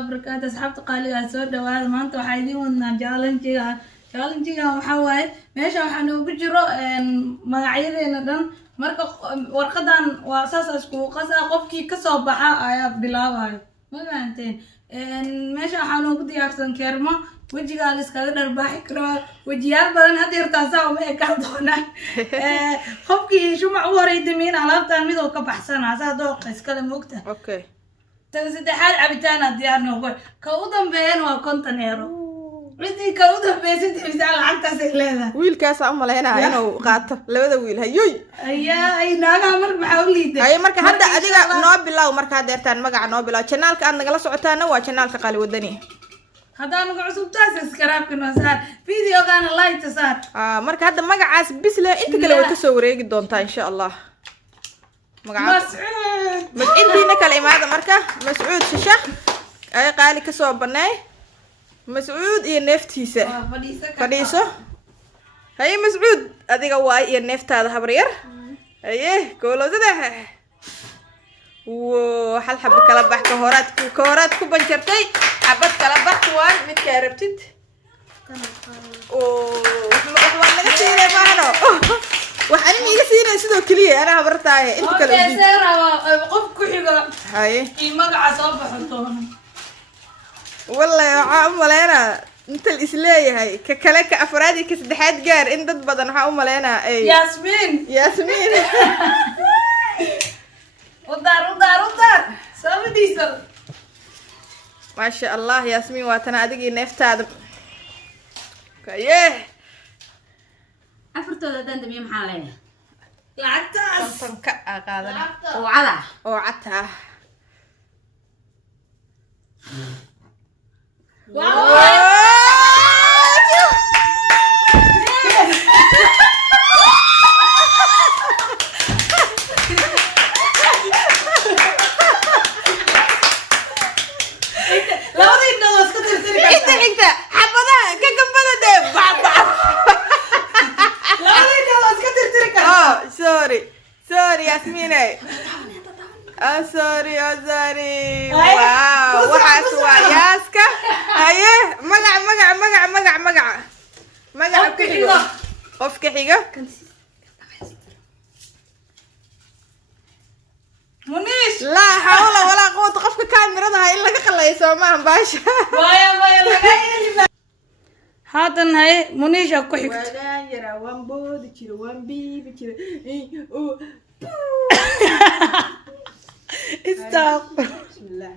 وبركاته أصحاب قالي أسود وهذا ما أنتوا حايدين ونا challenge waxaa waaye meesha waxaan ugu jiro magacyadeenna dhan marka warqadan waa asaas isku qasa qofkii ka soo baxa ayaa bilaabayo ma fahanteen meesha waxaan ugu diyaarsan keermo wajiga la iskaga dharbaaxi karo wajiyaal badan had yartaasaa uma ekaan doonaan qofkii shumac u horay damiin alaabtaan mid oo ka baxsanaa saa dooqa iskale moogta okay saddexaad cabitaan diyaar noqo ka u dambeeyana waa 50 euro cidii ka u dambeysay misaal lacagtaas ay leedahay wiilkaas aan maleynaa inuu qaato labada wiil hayoy ay naagaha mar maxaa u liiday marka hadda adiga noo bilow marka aad deertaan magaca noo bilow channelka aad nagala socotaana waa channelka Qaali Wadani haddaan ugu cusubtaas subscribe noo saar videogan like saar marka hadda magacaas bisle inta kale way ka soo wareegi doontaa insha Allah magacaas intiina kale imaada marka Mas'uud Shisha ay qaali ka soo banay مسعود يا نفتيسة فديسة هاي مسعود أديك واي يا نفت هذا حبرير أيه كله زده وحل حب كلبح كهورات كوبنشرتي حبت كلبح كوان متكربتت وحنا نسينا معنا وحنا نسينا سيدو كليه أنا حبرتاي أنت كلام أوكي سيرة قف كحيقة هاي في مقع صبح حطونا والله عملنا انت الاسلامي هاي ككلك افرادي كسدحات جار ان دد بدن waxa u maleena ay Yasmin ودار سامديسو ما شاء الله ياسمين واتنا ادغي نفtaada كايه afartooda dan damiye maxaa leeyahay lacagtaas tan ka qaadan oo cad Wow. sorry Yasmin sorry wow waxaas waa yaaska haye magac qofka xiga Munish la hawla wala quwwata qofka kaamirada in laga qalayso ma baasha waya laga hadan hay Munish ku xigta walaan yara waan boodi jiro waan biibi jiro استغفر بسم الله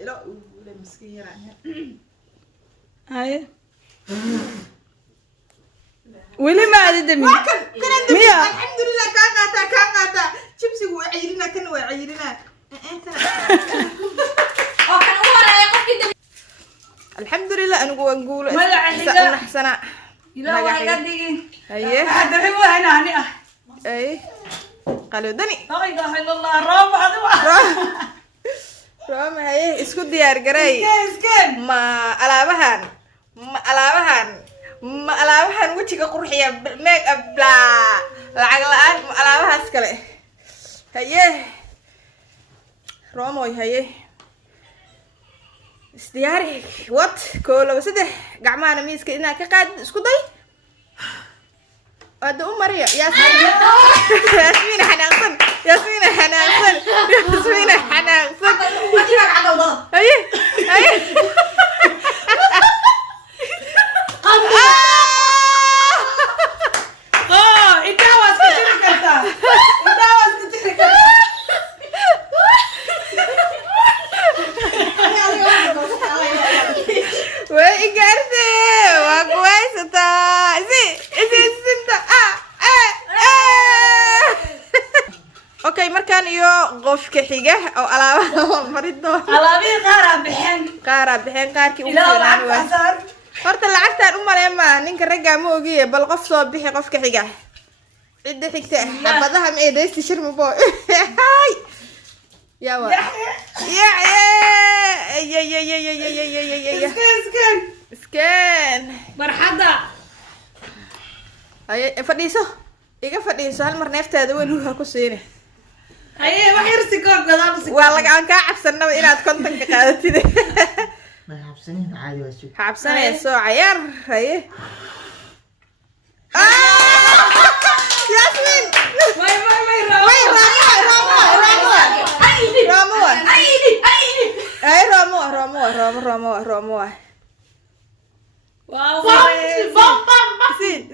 لا ولا مسكين يعني هاي ولي ما عاد دمي ميا الحمد لله كان قاتا شبسي وعيرنا كان وعيرنا الحمد لله انا نقول احسن لا وحدي ايه هذا هو انا اي قالوا دني لا اله الا الله رب هذا رام هي اسكو ديار غراي اسكن ما alaabahan wajiga qurxiya make up bla lacag la'aan alaabahaas kale haye roomoy haye isdiyaari what koolo saddex gacmaha miiska inaa ka qaad isku day هذا مريا ياسمين حناقصن ايه انت واسكتك وإيجارتي وكويسة اوكي مركان iyo qofka xiga oo alaabaha marido alaabihi qaar bixin qaarkii ugu fiican waa horta lacagtaan u maleema ninka ragga ma ogiye bal qof soo bixi qofka xiga cid xigta xabadaha ma ee deesti shirmo bo يا وا يا اسكان مرحبا هاي فديسو iga fadhiiso hal mar neeftaada weyn uu ku siinay haye wax yar si koob gadaal si waa laga aan ka cabsanaba inaad kontanka qaadatid حبسنين عادي واسوق حبسنا سو عيار هي ياسمين may وين رامو wow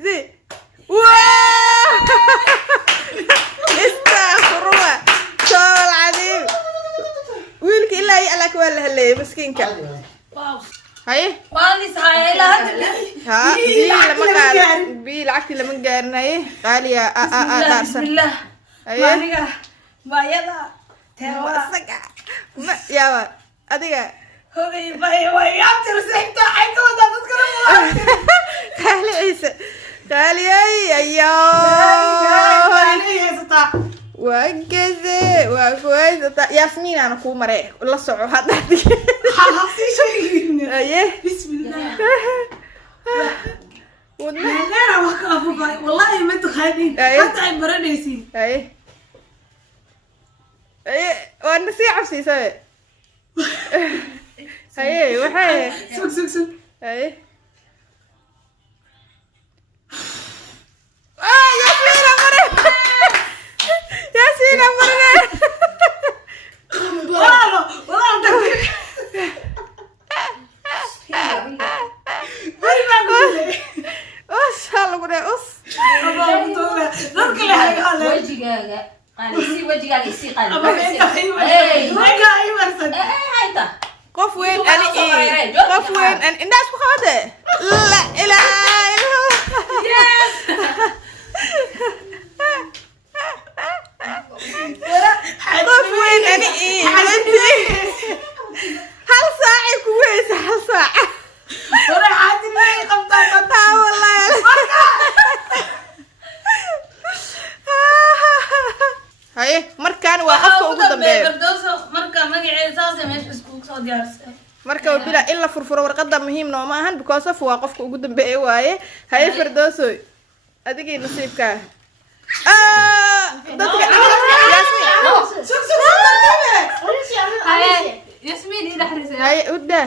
زين واو استغفر الله شو العظيم ويلك إلا يقلك ولا هلي مسكينك wow هاي waanis haya ilaa hadda ها بي لما قال بي لعكتي لما قالنا هاي قال يا دارسن bismillah هاي aniga bayada teewa ما يا أديك hogay way abtirsaynta xaggooda dadka قال عيسى قال يا وكذا وكويس ياسمين أنا كو مري ولا صعو هذا حاسي شيء أيه بسم الله ودنا لا وقفوا باي والله ما تخالين حتى عبرنيسي أيه أيه وأنا عفسي سوي أيه وحي سوق أيه ياسمين أمري ياسمين أمري والله أوش هلا قولي أوش وجهك قال يسي وجهك يسي قال قف وين أنا إيه قف وين أنا الناس بخاطئ لا إله إلا الله قف وين أنا إيه هل ساعة كويس هل ساعة والله هاي مركان وقفك وقدام بيه marka magaceeda saas meesha isku soo diyaarsay marka bila illa furfuro warqada muhiim noo ma ahan because of waa qofka ugu dambeeyay waaye hay Firdawsoy adigii nasiibka dadka yasmin ila xariisay hay uda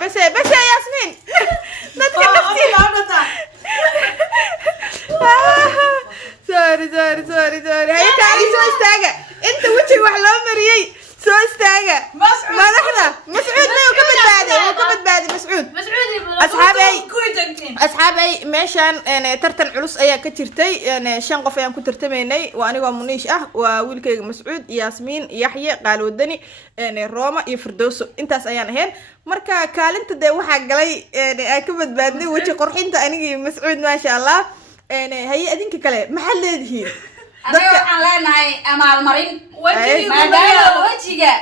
بس يا ياسمين dadka nafti sorry hay taari soo istaaga inta wajhi wax loo mariyay soo istaaga madaxda mas'uud ma ka badbaadi mas'uud asxaabay meeshan tartan culus ayaa ka jirtay 5 qof ayaan ku tartamaynay waa aniga Muniish ah waa wiilkayga Mas'uud Yaasmiin Yaxye Qaalwadani Rooma iyo Firdawso intaas ayaan ahayn marka kaalinta de waxa galay ay ka badbaadnay wajhi qurxinta aniga Mas'uud ma sha Allah hay adinka kale maxaa leedihiin dadka waxaan leenahay amaal marin wajiga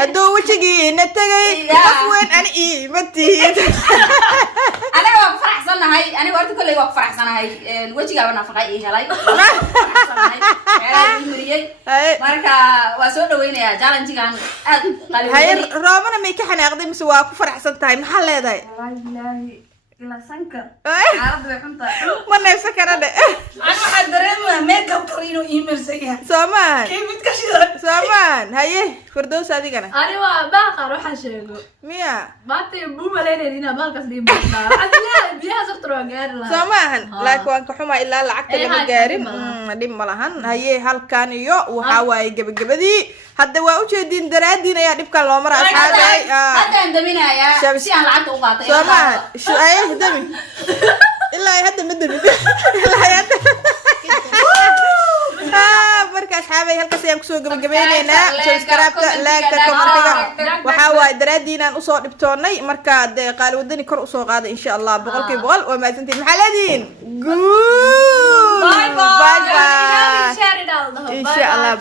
haduu wajigiina tagay qof weyn ani iimatiid aniga waan ku faraxsanahay aniga horta kulay waan ku faraxsanahay wajiga nafaqay ii helay marka waa soo dhaweynaya challenge-gan aad qalin hay Roomana may ka xanaaqday mise waa ku faraxsan tahay maxaa leedahay wallahi ila sanka عرض ما نفسك أنا ده أنا حضرنا ميك اب كرينو إيميل سيا سامان كيف بتكشف سامان هاي فردوس هذه كنا أنا باقي أروح أشيله ميا ما تبو ملينا دينا باقي أصلي بطلع عدنا بيها زرت روجار لا سامان لا كوان كحوما إلا العقد اللي جارين دم ملهن هاي هل كان يو وحواي جب دي هذا وأوجدين درادين يا دبك الله مرة أصحابي هذا عندنا يا شيء أنا لعبت وقاطع سامان شو أيه دمي إلا هذا مدري إلا هذا marka asxaabay halkaas ayaan kusoo gabagabeynayna subscribe-ka like-ka comment-ka waxa waay daraadiinaan u soo dhibtoonay marka Qaalwadani kor u soo qaaday insha Allah 100% waa maasantiin maxaa leediin bye bye insha Allah